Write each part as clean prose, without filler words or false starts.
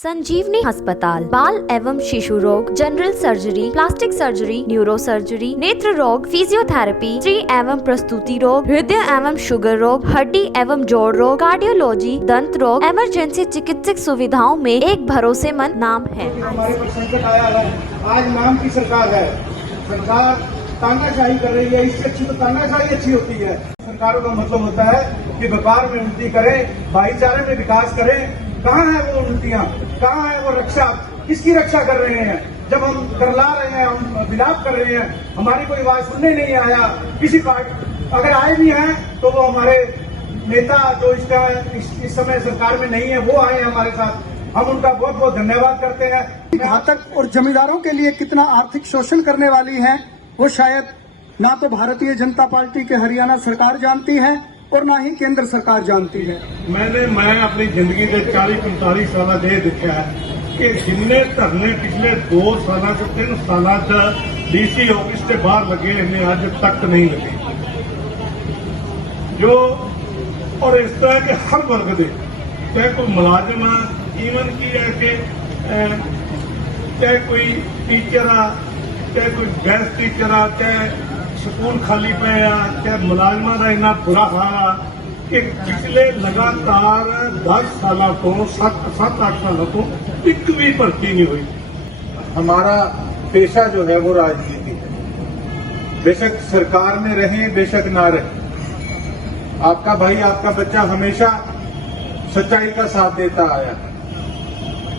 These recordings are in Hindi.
संजीवनी अस्पताल बाल एवं शिशु रोग, general surgery, plastic surgery, neuro surgery, नेत्र रोग, फिजियोथेरेपी, स्त्री एवं प्रसूति रोग, हृदय एवं शुगर रोग, हड्डी एवं जोड़ रोग, कार्डियोलॉजी, दंत रोग, इमरजेंसी चिकित्सक सुविधाओं में एक भरोसेमंद नाम है। हमारे पर संकट आया है, आज नाम की सरकार है। सरकार तानाशाही कर रही है, इससे अच्छी तो तानाशाही अच्छी होती है। सरकारों का मतलब होता है कि व्यापार में उन्नति करें, भाईचारे में विकास करें। कहाँ है वो उन्नतियाँ, कहाँ है वो रक्षा, किसकी रक्षा कर रहे हैं? जब हम करला रहे हैं, हम विलाप कर रहे हैं, हमारी कोई आवाज सुनने नहीं आया। किसी पार्टी अगर आए भी हैं तो वो हमारे नेता जो इस समय सरकार में नहीं है वो आए हैं हमारे साथ, हम उनका बहुत बहुत धन्यवाद करते हैं। घातक और जमींदारों के लिए कितना आर्थिक शोषण करने वाली है वो शायद ना तो भारतीय जनता पार्टी के हरियाणा सरकार जानती है और ना ही केंद्र सरकार जानती है। मैं अपनी जिंदगी के 40-45 साल दे देखा है कि जिन्ने धरने पिछले 2 साल 3 साल डीसी ऑफिस के बाहर लगे इन्हें आज तक नहीं लगे। जो और इस तरह के हर वर्ग के चाहे कोई मुलाजिम ईवन की है कि चाहे कोई टीचर आ, चाहे कोई गैस टीचर आ, चाहे स्कूल खाली पे आ, चाहे मुलाजमा का इन्ना बुरा हाल आ कि पिछले लगातार 10 साल तो 7-8 सालों तो एक भी भर्ती नहीं हुई। हमारा पेशा जो है वो राजनीति है, बेशक सरकार में रहे बेशक ना रहे। आपका भाई आपका बच्चा हमेशा सच्चाई का साथ देता आया।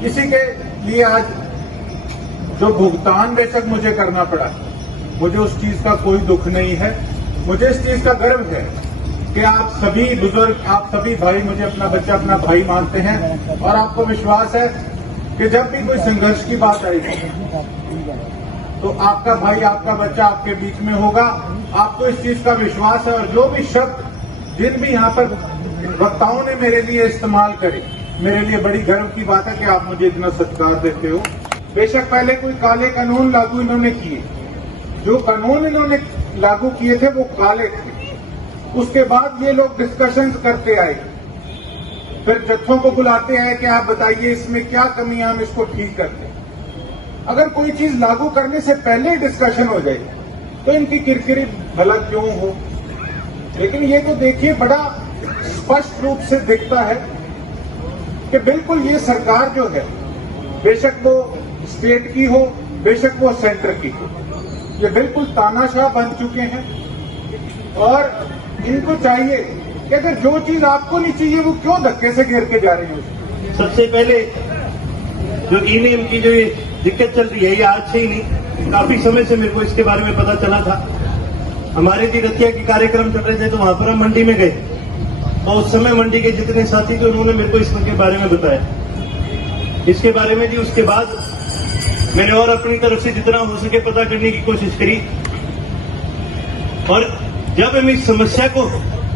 इसी के लिए आज जो भुगतान बेशक मुझे करना पड़ा, मुझे उस चीज का कोई दुख नहीं है। मुझे इस चीज का गर्व है कि आप सभी बुजुर्ग, आप सभी भाई मुझे अपना बच्चा अपना भाई मानते हैं और आपको विश्वास है कि जब भी कोई संघर्ष की बात आएगी तो आपका भाई आपका बच्चा आपके बीच में होगा। आपको इस चीज का विश्वास है और जो भी शब्द जिन भी यहाँ पर वक्ताओं ने मेरे लिए इस्तेमाल करे, मेरे लिए बड़ी गर्व की बात है कि आप मुझे इतना सत्कार देते हो। बेशक पहले कोई काले कानून लागू इन्होंने किए, जो कानून इन्होंने लागू किए थे वो काले थे। उसके बाद ये लोग डिस्कशन करते आए, फिर जत्थों को बुलाते हैं कि आप बताइए इसमें क्या कमी है, हम इसको ठीक करते हैं। अगर कोई चीज लागू करने से पहले डिस्कशन हो जाए तो इनकी किरकिरी भला क्यों हो। लेकिन ये तो देखिए बड़ा स्पष्ट रूप से दिखता है कि बिल्कुल ये सरकार जो है, बेशक वो स्टेट की हो बेशक वो सेंटर की हो, ये बिल्कुल तानाशाह बन चुके हैं। और इनको चाहिए कि अगर जो चीज आपको नहीं चाहिए वो क्यों धक्के से घेर के जा रही है। सबसे पहले जो ई-नेम की जो ये दिक्कत चल रही है, ये आज से ही नहीं, काफी समय से मेरे को इसके बारे में पता चला था। हमारे भी रतिया के कार्यक्रम चल रहे थे तो वहां पर हम मंडी में गए और उस समय मंडी के जितने साथी थे उन्होंने मेरे को इसके बारे में बताया। इसके बारे में जी उसके बाद मैंने और अपनी तरफ से जितना हो सके पता करने की कोशिश करी और जब हम इस समस्या को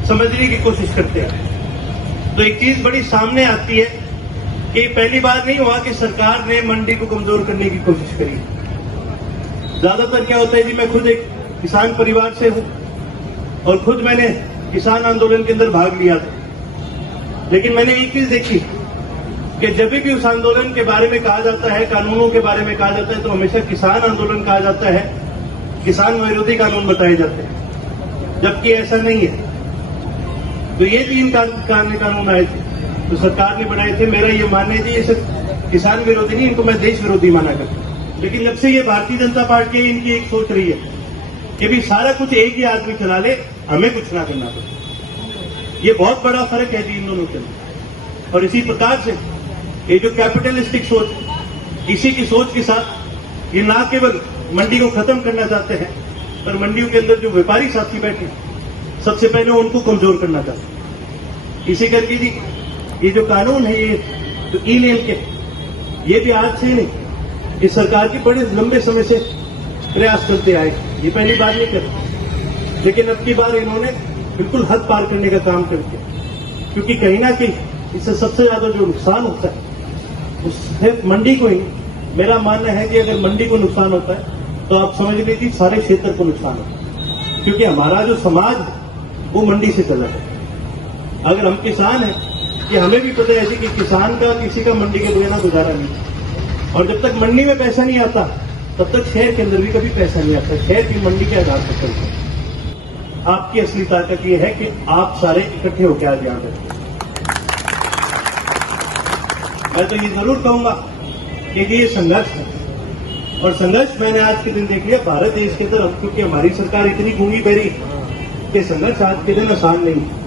समझने की कोशिश करते हैं तो एक चीज बड़ी सामने आती है कि पहली बार नहीं हुआ कि सरकार ने मंडी को कमजोर करने की कोशिश करी। ज्यादातर क्या होता है जी, मैं खुद एक किसान परिवार से हूं और खुद मैंने किसान आंदोलन के अंदर भाग लिया था। लेकिन मैंने एक चीज देखी कि जब भी उस आंदोलन के बारे में कहा जाता है, कानूनों के बारे में कहा जाता है तो हमेशा किसान आंदोलन कहा जाता है, किसान विरोधी कानून बताए जाते हैं, जबकि ऐसा नहीं है। तो ये 3 कानून आए थे तो सरकार ने बनाए थे। मेरा ये मानना है जी ये सिर्फ किसान विरोधी नहीं, इनको मैं देश विरोधी माना करता हूं। लेकिन जब से ये भारतीय जनता पार्टी इनकी एक सोच रही है कि भी सारा कुछ एक ही आदमी चला ले, हमें कुछ ना करना पड़े। ये बहुत बड़ा फर्क है जी इन दोनों के अंदर। और इसी प्रकार से ये जो कैपिटलिस्टिक सोच, इसी की सोच के साथ ये ना केवल मंडी को खत्म करना चाहते हैं पर मंडियों के अंदर जो व्यापारी साथी बैठे सबसे पहले उनको कमजोर करना चाहते हैं। इसी करके जी ये जो कानून है, ये जो ई-नेम के, ये भी आज से नहीं, इस सरकार की बड़े लंबे समय से प्रयास करते आए। ये पहली बार नहीं कर, लेकिन अब की बार इन्होंने बिल्कुल हद पार करने का काम कर दिया। क्योंकि कहीं ना कहीं इससे सबसे ज्यादा जो नुकसान होता है उससे मंडी को ही, मेरा मानना है कि अगर मंडी को नुकसान होता है तो आप समझ लीजिए सारे क्षेत्र को नुकसान होता है। क्योंकि हमारा जो समाज वो मंडी से चला है। अगर हम किसान हैं कि हमें भी पता है कि किसान का किसी का मंडी के बिना गुजारा नहीं, और जब तक मंडी में पैसा नहीं आता तब तक शहर के अंदर भी कभी पैसा नहीं आता। शहर की मंडी के आधार पर चलते हैं। आपकी असली ताकत यह है कि आप सारे इकट्ठे होकर आज यहां बैठे। मैं तो ये जरूर कहूंगा कि ये संघर्ष है, और संघर्ष मैंने आज के दिन देख लिया भारत देश के तरफ, क्योंकि हमारी सरकार इतनी गूंगी बहरी कि संघर्ष आज के दिन आसान नहीं है।